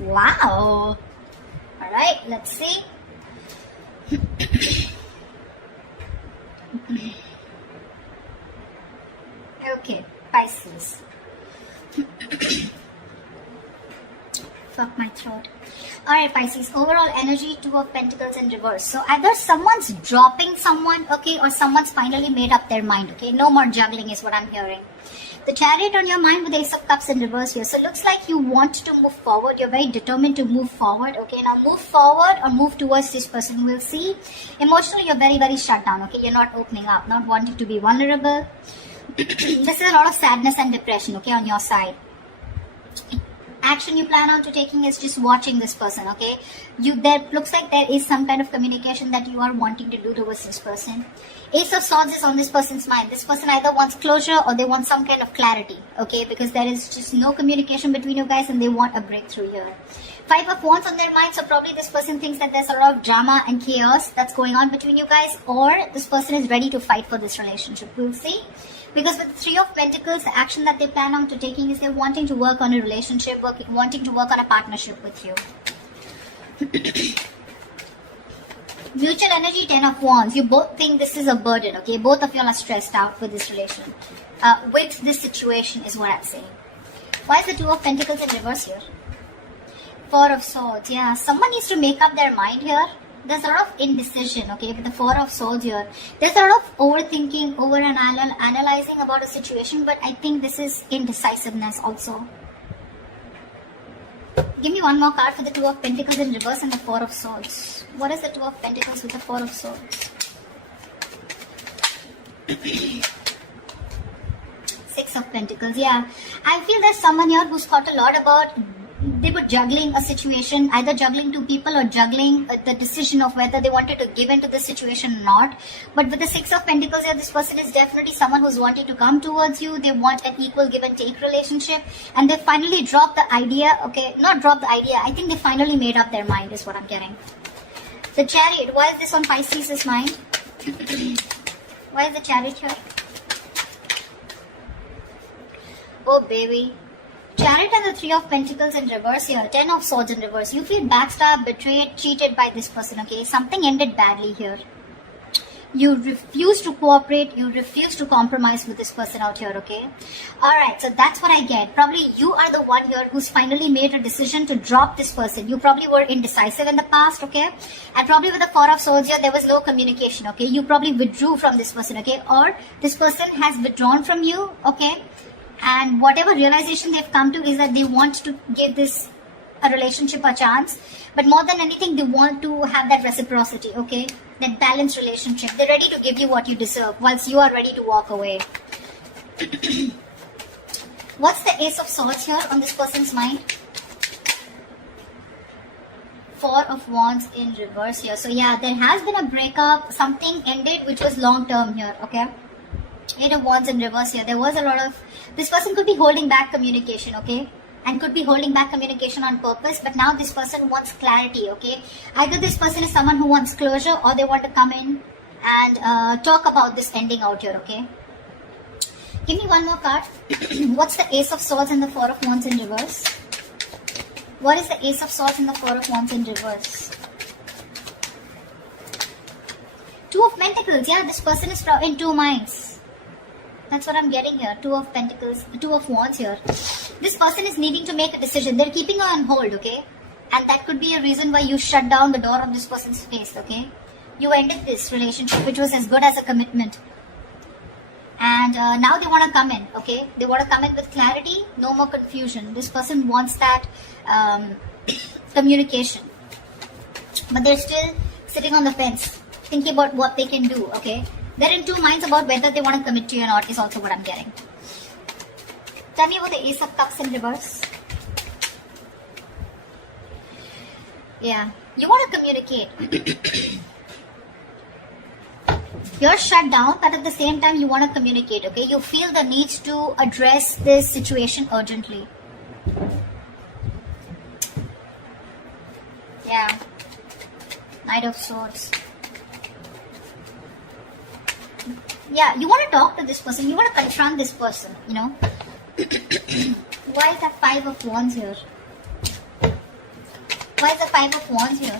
Wow. All right, let's see. Okay, Pisces. Fuck my throat. Alright, Pisces, overall energy, Two of Pentacles in reverse. So either someone's dropping someone, okay, or someone's finally made up their mind, okay. No more juggling is what I'm hearing. The Chariot on your mind with the Ace of Cups in reverse here. So it looks like you want to move forward. You're very determined to move forward, okay. Now move forward or move towards this person. We'll see. Emotionally, you're very, very shut down, okay. You're not opening up, not wanting to be vulnerable. This is a lot of sadness and depression, okay, on your side. Action you plan on to taking is just watching this person, okay. There looks like there is some kind of communication that you are wanting to do towards this person. Ace of Swords is on this person's mind. This person either wants closure or they want some kind of clarity, okay, because there is just no communication between you guys and they want a breakthrough here. Five of Wands on their mind, so probably this person thinks that there's a lot of drama and chaos that's going on between you guys, or this person is ready to fight for this relationship. We'll see. Because with the Three of Pentacles, the action that they plan on to taking is they're wanting to work on a relationship, wanting to work on a partnership with you. Mutual energy, Ten of Wands. You both think this is a burden, okay? Both of you are stressed out with this relation. With this situation is what I'm saying. Why is the Two of Pentacles in reverse here? Four of Swords, yeah. Someone needs to make up their mind here. There's a lot of indecision, okay, with the Four of Swords here. There's a lot of overthinking, analyzing about a situation, but I think this is indecisiveness also. Give me one more card for the Two of Pentacles in reverse and the Four of Swords. What is the Two of Pentacles with the Four of Swords? Six of Pentacles, yeah. I feel there's someone here who's thought a lot about they were juggling a situation, either juggling two people or juggling the decision of whether they wanted to give into this situation or not. But with the Six of Pentacles here, this person is definitely someone who's wanting to come towards you. They want an equal give and take relationship, and they finally dropped the idea, okay, not dropped the idea, I think they finally made up their mind is what I'm getting. The Chariot, why is this on Pisces' mind? Why is the Chariot here? Oh baby. Chariot and the Three of Pentacles in reverse here. Ten of Swords in reverse. You feel backstabbed, betrayed, cheated by this person, okay? Something ended badly here. You refuse to cooperate. You refuse to compromise with this person out here, okay? Alright, so that's what I get. Probably you are the one here who's finally made a decision to drop this person. You probably were indecisive in the past, okay? And probably with the Four of Swords here, there was no communication, okay? You probably withdrew from this person, okay? Or this person has withdrawn from you, okay? And whatever realization they've come to is that they want to give this a relationship a chance. But more than anything, they want to have that reciprocity, okay? That balanced relationship. They're ready to give you what you deserve whilst you are ready to walk away. What's the Ace of Swords here on this person's mind? Four of Wands in reverse here. So yeah, there has been a breakup. Something ended which was long term here, okay? Eight of Wands in reverse here. There was a lot of... This person could be holding back communication, okay? And could be holding back communication on purpose. But now this person wants clarity, okay? Either this person is someone who wants closure or they want to come in and talk about this ending out here, okay? Give me one more card. What's the Ace of Swords and the Four of Wands in reverse? What is the Ace of Swords and the Four of Wands in reverse? Two of Pentacles. Yeah, this person is in two minds. That's what I'm getting here. Two of Pentacles, Two of Wands here. This person is needing to make a decision. They're keeping you on hold, okay? And that could be a reason why you shut down the door of this person's face, okay? You ended this relationship, which was as good as a commitment. And now they want to come in, okay? They want to come in with clarity, no more confusion. This person wants that communication. But they're still sitting on the fence, thinking about what they can do, okay? They're in two minds about whether they want to commit to you or not is also what I'm getting. Tell me about the Ace of Cups in reverse. Yeah, you want to communicate. You're shut down, but at the same time you want to communicate, okay? You feel the need to address this situation urgently. Yeah. Knight of Swords. Yeah, you want to talk to this person. You want to confront this person, you know. Why is that Five of Wands here? Why is the Five of Wands here?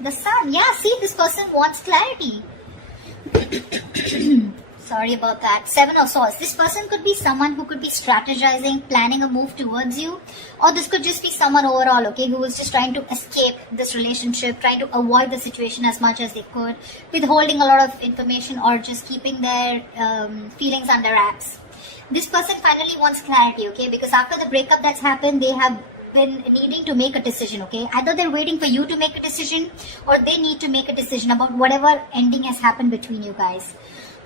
The Sun. Yeah, see, this person wants clarity. Sorry about that. Seven of Swords. This person could be someone who could be strategizing, planning a move towards you. Or this could just be someone overall, okay, who was just trying to escape this relationship, trying to avoid the situation as much as they could, withholding a lot of information or just keeping their feelings under wraps. This person finally wants clarity, okay, because after the breakup that's happened, they have been needing to make a decision, okay. Either they're waiting for you to make a decision or they need to make a decision about whatever ending has happened between you guys.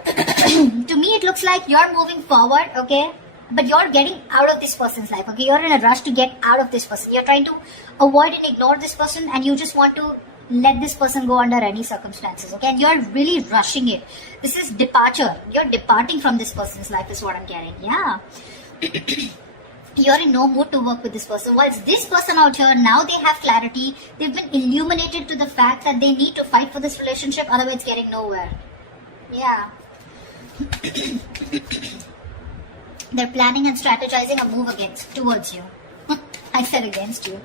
To me, it looks like you're moving forward, okay, but you're getting out of this person's life, okay. You're in a rush to get out of this person. You're trying to avoid and ignore this person, and you just want to let this person go under any circumstances, okay, and you're really rushing it. This is departure. You're departing from this person's life is what I'm getting. Yeah. You're in no mood to work with this person. Whilst this person out here, now they have clarity. They've been illuminated to the fact that they need to fight for this relationship, otherwise it's getting nowhere. Yeah. They're planning and strategizing a move towards you. I said against you.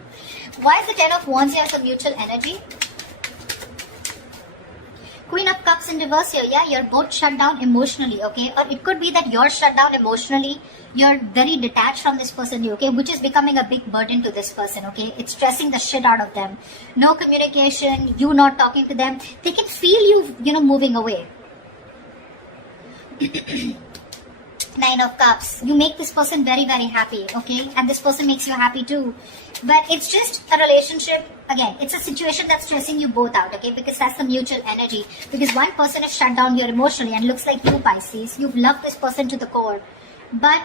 Why is the Ten of Wands here as a mutual energy? Queen of Cups in reverse here. Yeah, you're both shut down emotionally, okay? Or it could be that you're shut down emotionally. You're very detached from this person, okay? Which is becoming a big burden to this person, okay? It's stressing the shit out of them. No communication, you not talking to them. They can feel you, moving away. Nine of Cups. You make this person very, very happy, okay? And this person makes you happy too. But it's just a relationship. Again, it's a situation that's stressing you both out, okay? Because that's the mutual energy. Because one person is shut down here emotionally and looks like you, Pisces. You've loved this person to the core. But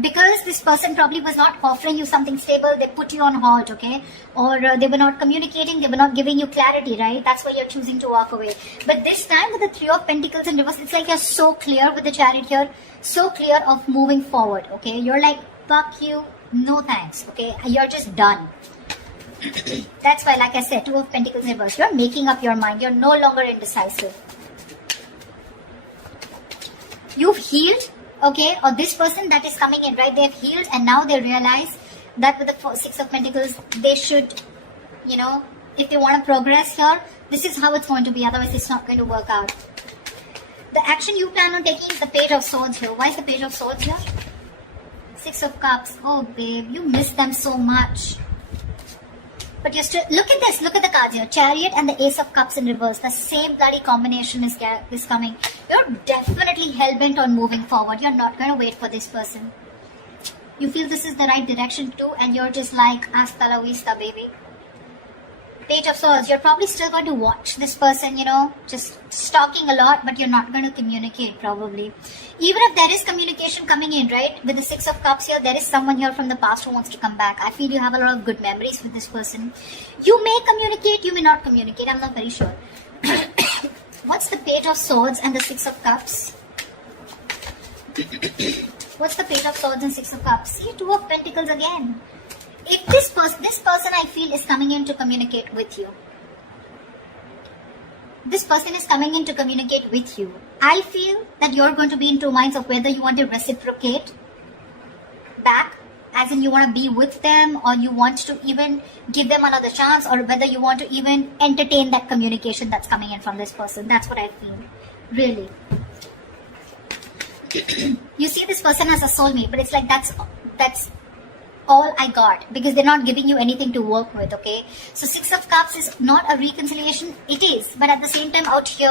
because this person probably was not offering you something stable, they put you on hold, okay? Or they were not communicating, they were not giving you clarity, right? That's why you're choosing to walk away. But this time with the Three of Pentacles in reverse, it's like you're so clear with the Chariot here, so clear of moving forward, okay? You're like, fuck you, no thanks, okay? You're just done. That's why, like I said, Two of Pentacles in reverse, you're making up your mind. You're no longer indecisive. You've healed. Okay, or this person that is coming in, right, they've healed and now they realize that with the Six of Pentacles, they should, if they want to progress here, this is how it's going to be, otherwise it's not going to work out. The action you plan on taking is the Page of Swords here. Why is the Page of Swords here? Six of Cups. Oh, babe, you miss them so much. But you're still, look at this, look at the cards here. Chariot and the Ace of Cups in reverse. The same bloody combination is coming. You're definitely hell-bent on moving forward. You're not going to wait for this person. You feel this is the right direction too, and you're just like, hasta la vista, baby. Page of Swords, you're probably still going to watch this person, just stalking a lot, but you're not going to communicate probably. Even if there is communication coming in, right, with the Six of Cups here, there is someone here from the past who wants to come back. I feel you have a lot of good memories with this person. You may communicate, you may not communicate, I'm not very sure. What's the Page of Swords and the Six of Cups? What's the Page of Swords and Six of Cups? See, Two of Pentacles again. If this person I feel is coming in to communicate with you. This person is coming in to communicate with you. I feel that you're going to be in two minds of whether you want to reciprocate back, as in you want to be with them, or you want to even give them another chance, or whether you want to even entertain that communication that's coming in from this person. That's what I feel. Really. You see this person as a soulmate, but it's like that's all I got, because they're not giving you anything to work with, okay? So Six of Cups is not a reconciliation. It is, but at the same time out here,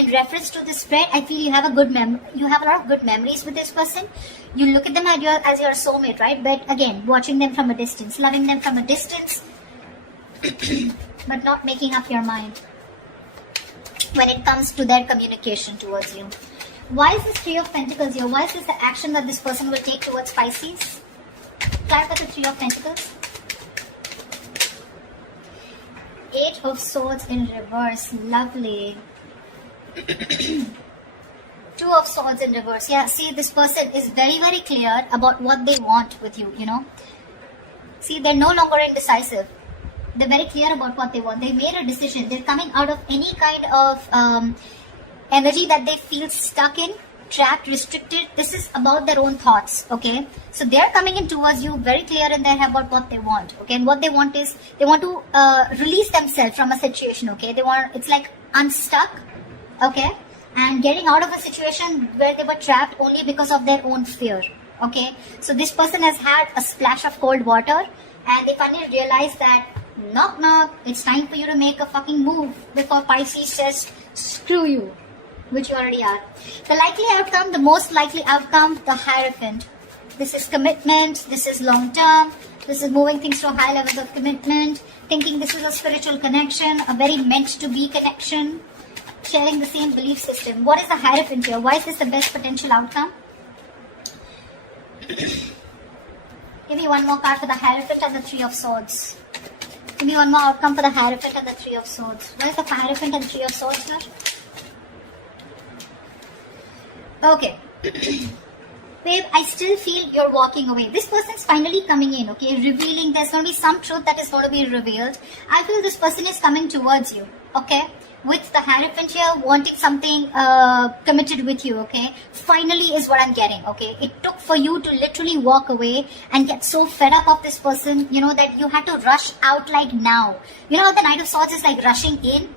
in reference to this spread, I feel you have a lot of good memories with this person. You look at them as your soulmate, right? But again, watching them from a distance, loving them from a distance, but not making up your mind when it comes to their communication towards you. Why is this Three of Pentacles here? Why is this the action that this person will take towards Pisces? Clarify the Three of Pentacles. Eight of Swords in reverse. Lovely. Two of Swords in reverse. Yeah, see, this person is very, very clear about what they want with you, See, they're no longer indecisive. They're very clear about what they want. They made a decision. They're coming out of any kind of energy that they feel stuck in trapped, restricted, this is about their own thoughts, okay? So they're coming in towards you very clear in their head about what they want, okay? And what they want is, they want to release themselves from a situation, okay? It's like, I'm stuck, okay? And getting out of a situation where they were trapped only because of their own fear, okay? So this person has had a splash of cold water, and they finally realize that, knock knock, it's time for you to make a fucking move before Pisces says, screw you, which you already are. The likely outcome, the most likely outcome, the Hierophant. This is commitment, this is long term, this is moving things to high levels of commitment, thinking this is a spiritual connection, a very meant to be connection, sharing the same belief system. What is the Hierophant here? Why is this the best potential outcome? Give me one more card for the Hierophant and the Three of Swords. Give me one more outcome for the Hierophant and the Three of Swords. What is the Hierophant and the Three of Swords here? Okay. Babe, I still feel you're walking away. This person's finally coming in, okay? Revealing, there's going to be some truth that is going to be revealed. I feel this person is coming towards you, okay? With the Hierophant here, wanting something committed with you, okay? Finally is what I'm getting, okay? It took for you to literally walk away and get so fed up of this person, you know, that you had to rush out like now. You know how the Knight of Swords is like rushing in?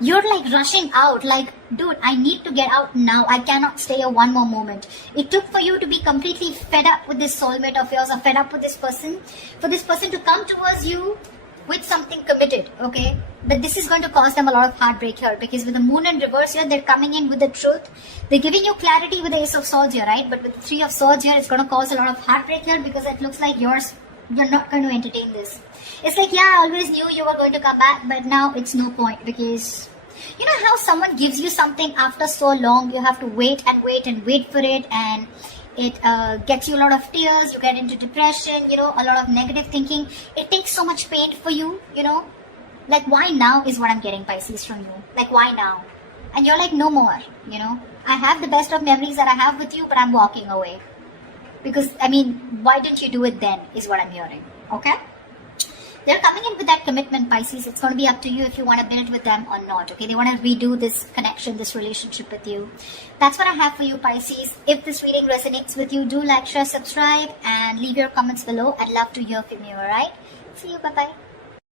You're like rushing out, like, dude, I need to get out now. I cannot stay here one more moment. It took for you to be completely fed up with this soulmate of yours, or fed up with this person, for this person to come towards you with something committed, okay? But this is going to cause them a lot of heartbreak here, because with the Moon in reverse here, they're coming in with the truth. They're giving you clarity with the Ace of Swords here, right? But with the Three of Swords here, it's going to cause a lot of heartbreak here, because it looks like you're not going to entertain this. It's like, yeah, I always knew you were going to come back, but now it's no point, because you know how someone gives you something after so long, you have to wait and wait and wait for it, and it gets you a lot of tears, you get into depression, you know, a lot of negative thinking. It takes so much pain for you, you know. Like, why now is what I'm getting, Pisces, from you. Like, why now? And you're like, no more, you know. I have the best of memories that I have with you, but I'm walking away. Because, I mean, why didn't you do it then, is what I'm hearing, okay? They're coming in with that commitment, Pisces. It's going to be up to you if you want to build with them or not, okay? They want to redo this connection, this relationship with you. That's what I have for you, Pisces. If this reading resonates with you, do like, share, subscribe, and leave your comments below. I'd love to hear from you, alright? See you, bye-bye.